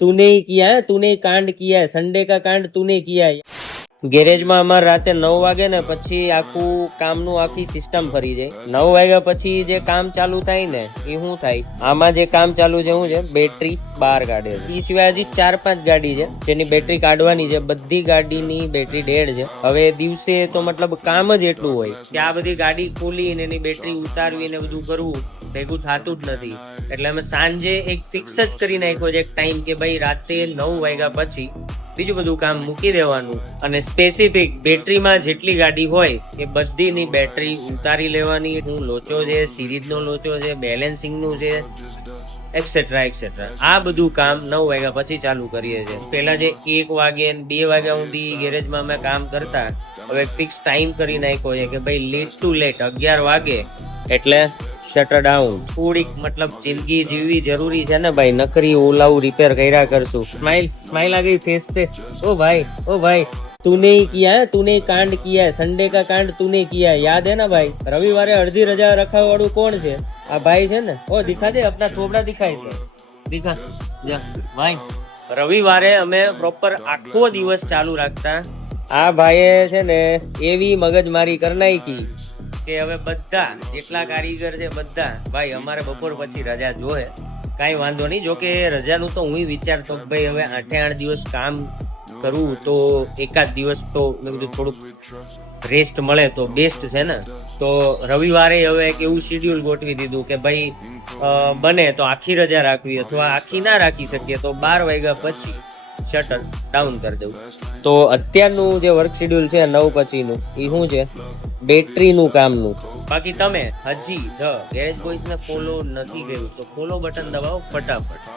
तूने ही किया है, तूने ही कांड किया है, संडे का कांड तूने किया है। ગેરેજમાં અમારે રાતે 9 વાગે ને પછી આખું કામનું આખી સિસ્ટમ ફરી જાય. 9 વાગ્યા પછી જે કામ ચાલુ થાય ને એ શું થાય, આમાં જે કામ ચાલુ છે શું છે, બેટરી બહાર કાઢે છે. એ સિવાય હજી 4-5 ગાડી છે જેની બેટરી કાઢવાની છે. બધી ગાડીની બેટરી ડેડ છે. હવે દિવસે તો મતલબ કામ જ એટલું હોય કે આ બધી ગાડી ખોલીને એની બેટરી ઉતારવી ને બધું કરવું ભેગું થતું જ નથી. એટલે અમે સાંજે એક ફિક્સ જ કરી નાખ્યો છે એક ટાઈમ કે ભાઈ રાતે 9 વાગ્યા પછી બીજું બધું કામ મૂકી દેવાનું અને સ્પેસિફિક બેટરીમાં જેટલી ગાડી હોય એ બધીની બેટરી ઉતારી લેવાની. હું લોચો છે, સિરીઝનો લોચો છે, બેલેન્સિંગનું છે, એક્સેટ્રા એક્સેટ્રા. આ બધું કામ 9 વાગ્યા પછી ચાલુ કરીએ છીએ. પેલા જે 1 વાગે 2 વાગ્યા સુધી ગેરેજમાં અમે કામ કરતા, હવે ફિક્સ ટાઈમ કરી નાખ્યો છે કે ભાઈ લેટ ટુ લેટ 11 વાગે એટલે શટર ડાઉન. થોડીક મતલબ જિંદગી જીવવી જરૂરી છે ને ભાઈ, નકરી ઓલાવું રિપેર કર્યા કરશું. સ્માइल आ गई फेस पे. ओ भाई तूने ही किया है, तूने ही कांड किया है, संडे का कांड तूने किया है. याद है ना भाई? रविवारे अर्धी रजा रखा वाળું કોણ છે? આ ભાઈ છે ને. ઓ દિખા દે, अपना થોબડા દિખાય છે. દિખા જા ભાઈ. રવિવારે અમે પ્રોપર આખો દિવસ ચાલુ રાખતા. આ ભાઈએ છે ને એવી મગજમારી કરી નાખી કે હવે બધા જેટલા કારીગર છે બધા ભાઈ અમારે બપોર પછી રજા જોહે. કાંઈ વાંધો નહીં, જોકે રજાનું તો હું વિચારતો ભાઈ હવે 8-8 દિવસ કામ કરવું તો એકાદ દિવસ તો મેં કીધું થોડુંક રેસ્ટ મળે તો બેસ્ટ છે ને. તો રવિવારે હવે એક એવું શેડ્યુલ ગોઠવી દીધું કે ભાઈ બને તો આખી રજા રાખવી અથવા આખી ના રાખી શકીએ તો 12 વાગ્યા પછી શટર ડાઉન કરી દેવું. તો અત્યારનું જે વર્ક શેડ્યુલ છે 9 પછીનું એ શું છે, બેટરીનું કામનું. બાકી તમે હજી ધ ગેરેજ બોયઝને ફોલો નથી કર્યું તો ફોલો બટન દબાવો ફટાફટ.